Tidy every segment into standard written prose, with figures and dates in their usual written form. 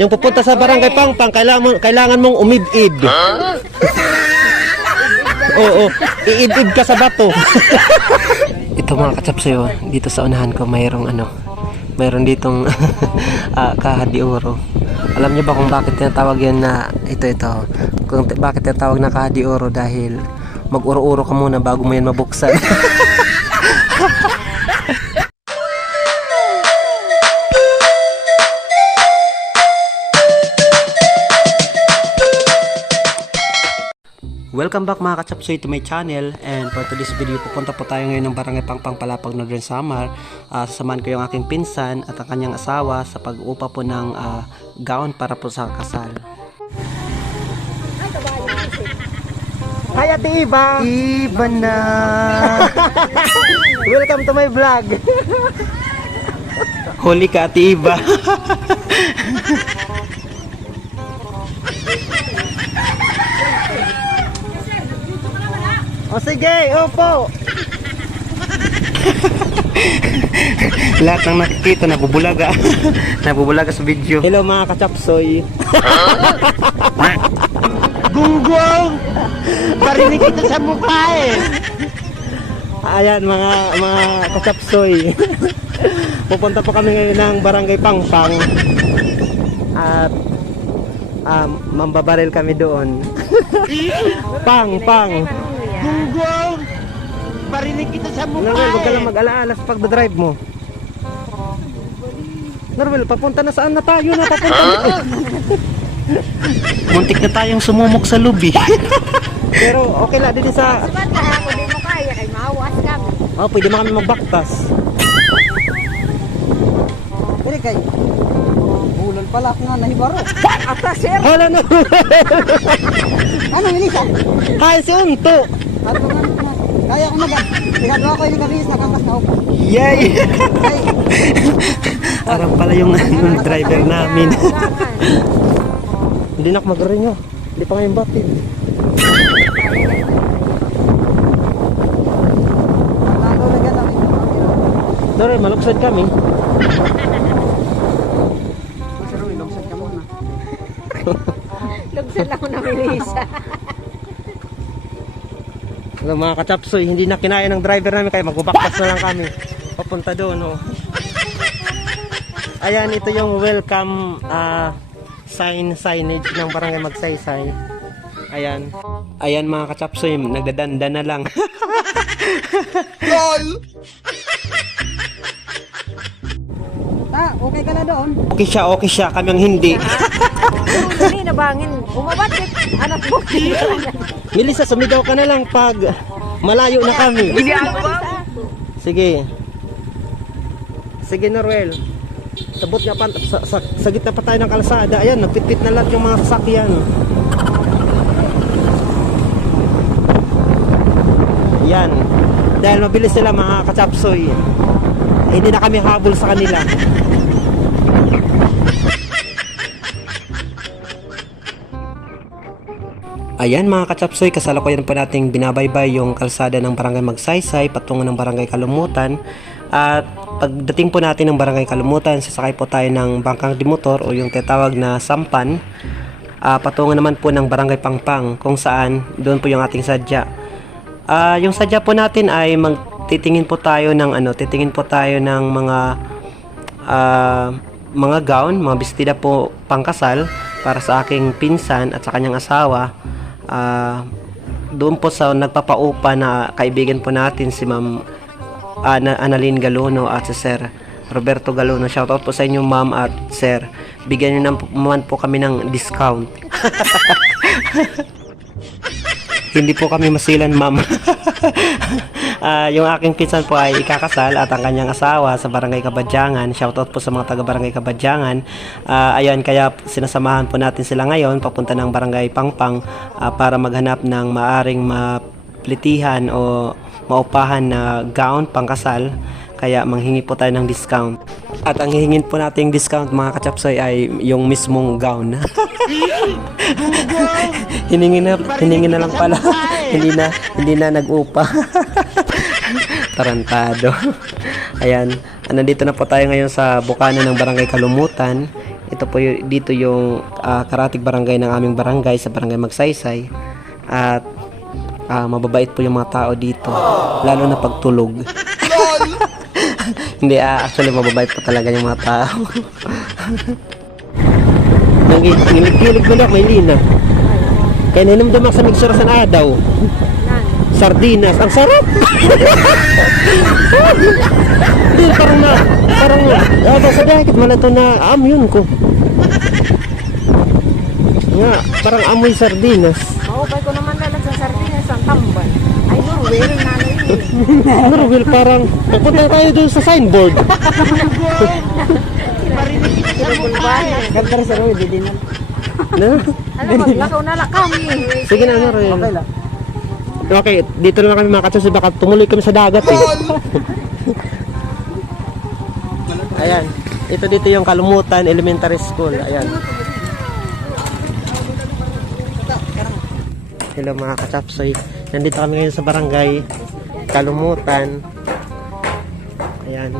Yung pupunta sa barangay Pangpang, kailangan mong umid-id. Oo, iid-id ka sa bato. Ito mga katsapsoy, dito sa unahan ko mayroon ditong kahadi oro. Alam niyo ba kung bakit tinatawag yan na ito? Kung bakit tinatawag na kahadi oro? Dahil mag-uro-uro ka muna bago mo yan mabuksan. Welcome back mga katsapsoy to my channel, and for today's video pupunta po tayo ngayon ng barangay Pangpang, Palapag, Northern Samar. Sasamahan ko yung aking pinsan at ang kanyang asawa sa pag-uupa po ng gown para po sa kasal. Hi Ate Iba! Iba na! Welcome to my vlog! Huli ka Ate Iba! O sige, opo. Lahat ng nakikita nabubulaga. Nabubulaga sa video. Hello mga katsapsoy. Gunggong! Parinig kita sa mukha eh. Ayan mga katsapsoy. Pupunta po kami ngayon ng barangay Pangpang. At mambabaril kami doon. Pang! Gunggong! Parinig kita sa mukha. Norwell, huwag ka lang mag-alaala sa pagdadrive mo. Norwell, papunta na saan na tayo na? Papunta na. Muntik na tayong sumumok sa lubi. Pero okay lang din sa... Sabat ka ako, di mo kaya kay mawas kami. Oh, pwede mo kami magbaktas. Pero kay bulan pala ako nga nahibaro. Ata sir! Hala na! Ano Melissa? Hi, sunto! Ano nga? Kaya ko naga. Tigagawa ko yung kabis na kangkas na upa. Yay! Arang pala yung driver namin. Hindi na ako mag-ring nyo. Hindi pa ngayong batid. Sorry, maluksad kami. Lugsad ka muna. Lugsad ako na Melissa. Mga katsapsoy, hindi na kinaya ng driver namin kaya magbabaktas na lang kami. Papunta doon, oh. Ayan, ito yung welcome signage ng barangay Magsaysay. Ayan. Ayan mga katsapsoy, nagdadanda na lang. LOL! Okay ka na doon? Okay siya, kami ang hindi. Hindi na bangin. Umabatit. Anak mo. Melissa, sumigaw ka na lang pag malayo na kami. Sige. Sige, Norwell. Sabot nga pa, sa gitna pa tayo ng kalsada. Ayan, nagpitpit na lahat yung mga sasakyan. Yan. Dahil mabilis sila mga katsapsoy. Hindi na kami habol sa kanila. Ayan mga katsapsoy, kasalukuyan po nating binabaybay yung kalsada ng barangay Magsaysay patungo ng barangay Kalumutan. At pagdating po natin ng barangay Kalumutan, sasakay po tayo ng bangkang di motor o yung tinatawag na sampan. Patungo naman po ng barangay Pangpang kung saan doon po yung ating sadya. Yung sadya po natin ay titingin po tayo ng mga gown, mga bestida po pangkasal para sa aking pinsan at sa kanyang asawa. Doon po sa nagpapaupa na kaibigan po natin si Ma'am Annalyn Galuno at si Sir Roberto Galuno. Shoutout po sa inyo Ma'am at Sir. Bigyan nyo naman po kami ng discount. Hindi po kami masilan Ma'am. Yung aking pinsan po ay ikakasal at ang kanyang asawa sa barangay Kabadyangan. Shoutout po sa mga taga barangay Kabadyangan. Ayan, kaya sinasamahan po natin sila ngayon papunta ng barangay Pangpang para maghanap ng maaring maplitihan o maupahan na gown pangkasal. Kaya manghingi po tayo ng discount. At ang hihingin po nating discount mga katsapsoy ay yung mismong gown. hiningi na lang pala. hindi na nag-upa. Tarantado. Ayan, nandito na po tayo ngayon sa bukana ng barangay Kalumutan. Ito po dito yung karatig barangay ng aming barangay sa barangay Magsaysay. At mababait po yung mga tao dito, lalo na pagtulog. Hindi, actually mababait po talaga yung mga tao. Nangilip-kilip mo na, may lina. Kaya ninamdamak sa migsura sa adaw. Sardinas, ang sarap! Hindi, parang sa dakit, malato na yun ko. Nga, parang amoy sardinas. Maupay ko naman lalag sa sardinas ang tambal. Ay, Norwell, nanay yun. Norwell, parang papunta tayo doon sa signboard. Ganda rin sa Roy, di din. No? Alam mo, lakaw na lang kami. Sige na, Norwell. Okay lang. Okay, dito na lang kami mga katsusi, baka tumuloy kami sa dagat eh. Ayan, dito yung Kalumutan Elementary School. Ayan. Hello mga kachapsoy. Nandito kami ngayon sa barangay Kalumutan. Ayan.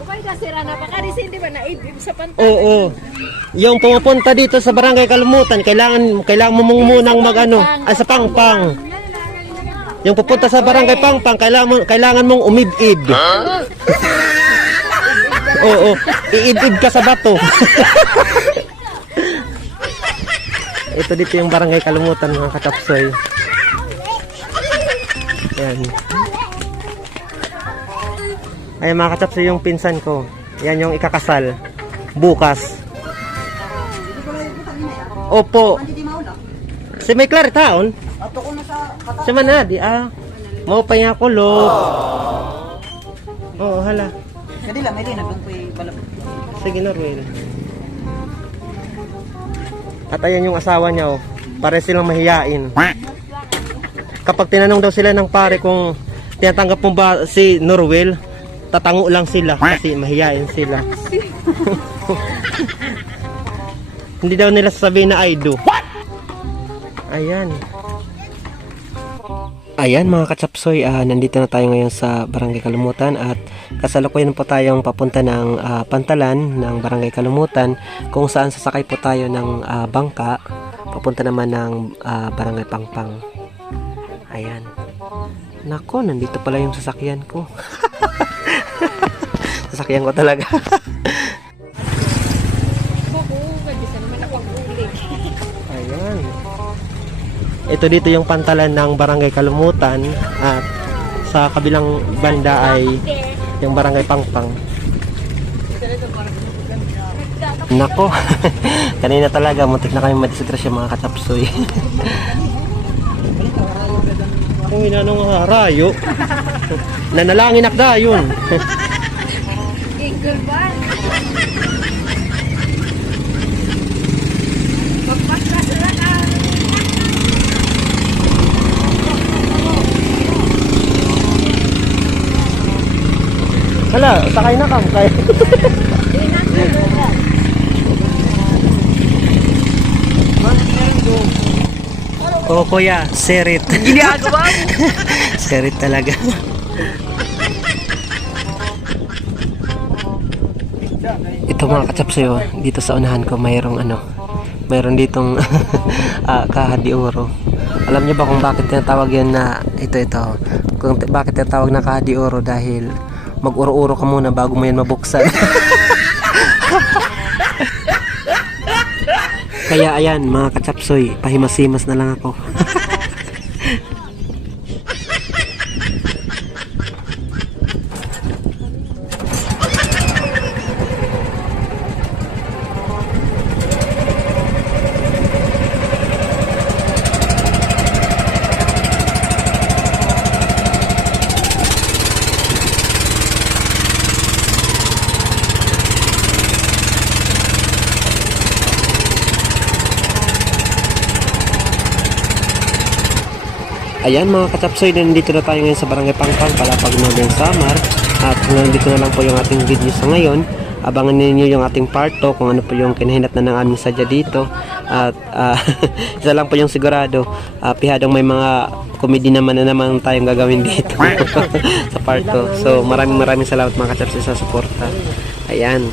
Upay ka sira na pakarisin, di ba? Naibib sa pantai. Oo. Yung pumupunta dito sa barangay Kalumutan, kailangan mo munang sa Pangpang. Yung pupunta sa barangay Pangpang, kailangan mong umid-id. Oo, iid-id ka sa bato. Ito dito yung barangay Kalumutan mga kachapsoy. Ayan. Ayan mga kachapsoy, yung pinsan ko. Yan yung ikakasal. Bukas. Opo. Si may klari taon. Ato ko na sa Si Manadi, mau pa yung kulog. Oo, hala. Kadila, may rin, nagdung ko'y balap. Sige, Norwell. At ayan yung asawa niya, oh. Pare silang mahiyain. Kapag tinanong daw sila ng pare kung tinatanggap mo ba si Norwell, tatango lang sila kasi mahiyain sila. Hindi daw nila sasabihin na I do. Ayan. Ayan mga kachapsoy, nandito na tayo ngayon sa Barangay Kalumutan at kasalukuyan po tayong papunta ng Pantalan ng Barangay Kalumutan, kung saan sasakay po tayo ng bangka papunta naman ng Barangay Pangpang. Ayan. Nako, nandito pala yung sasakyan ko. Sasakyan ko talaga. Ayan. Ito dito yung pantalan ng Barangay Kalumutan at sa kabilang banda ay yung Barangay Pangpang. Nako, kanina talaga muntik na kami madisgrasya mga katapsoy. Kung inanong harayo, nanalangin akda yun. Eagle ba? Magpaslas na ka. Hala, sakay na kam. Kaya. Oo kuya, serit. Ginagawa mo. Serit talaga. Ito mga katsapsoy, dito sa unahan ko mayroong ditong kahadi oro. Alam niyo ba kung bakit tinatawag yan na ito? Kung bakit tinatawag na kahadi oro? Dahil mag-uro-uro ka muna bago mo yan mabuksan. Kaya ayan mga katsapsoy, pahimas-himas na lang ako. Ayan mga katsapsoy, nandito na tayo ngayon sa Barangay Pangpang, Palapag, Northern Samar. At nandito na lang po yung ating video sa ngayon. Abangan ninyo yung ating part 2 kung ano po yung kinahinat na ng aming sadya dito. At isa lang po yung sigurado, pihadong may mga comedy naman na naman tayong gagawin dito sa part 2. So maraming salamat mga ka-chaps sa suporta. Ayan.